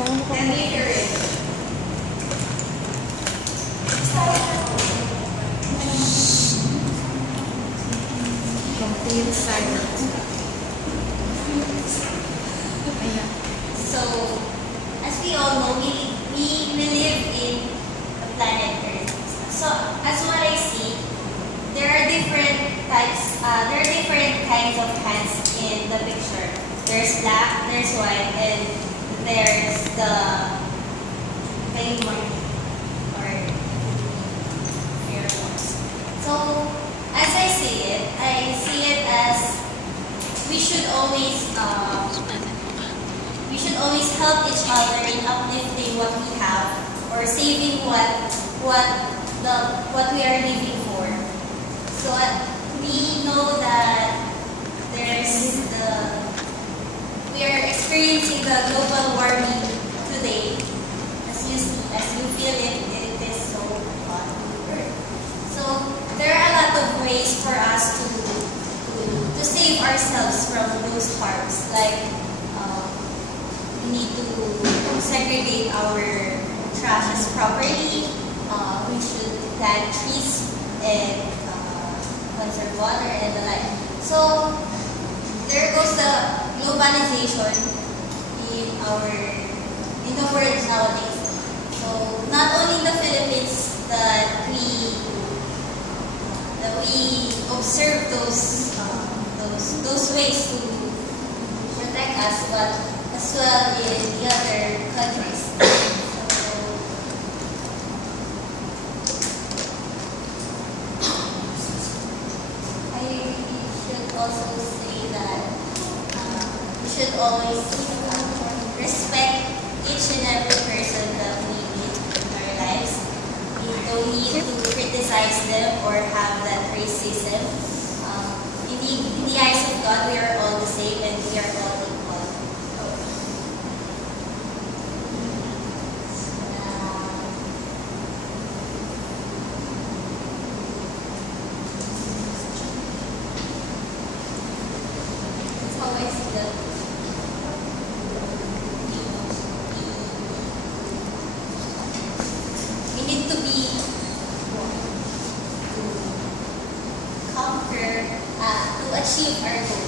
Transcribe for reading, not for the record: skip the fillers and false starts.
And we hear it. Complete silence. Ayan. So, as we all know, we live in the planet Earth. So, as what I see, there are different types, there are different kinds of hands in the picture. There's black, there's white, and there's the very white or fair ones. So, as I see it as we should always help each other in uplifting what we have or saving what we are living for. So we know that we are experiencing the global warming today. As you feel it is so hot. So there are a lot of ways for us to save ourselves from those harms. Like we need to segregate our trashes properly. We should plant trees and conserve water and the like. So there goes the globalization in the world nowadays. So not only in the Philippines that we observe those ways to protect us, but as well in the other countries. Also say that we should always respect each and every person that we meet in our lives. We don't need to criticize them or have that racism. In the eyes of God, we are all the same and we are all equal. We need to be to conquer, to achieve our goals.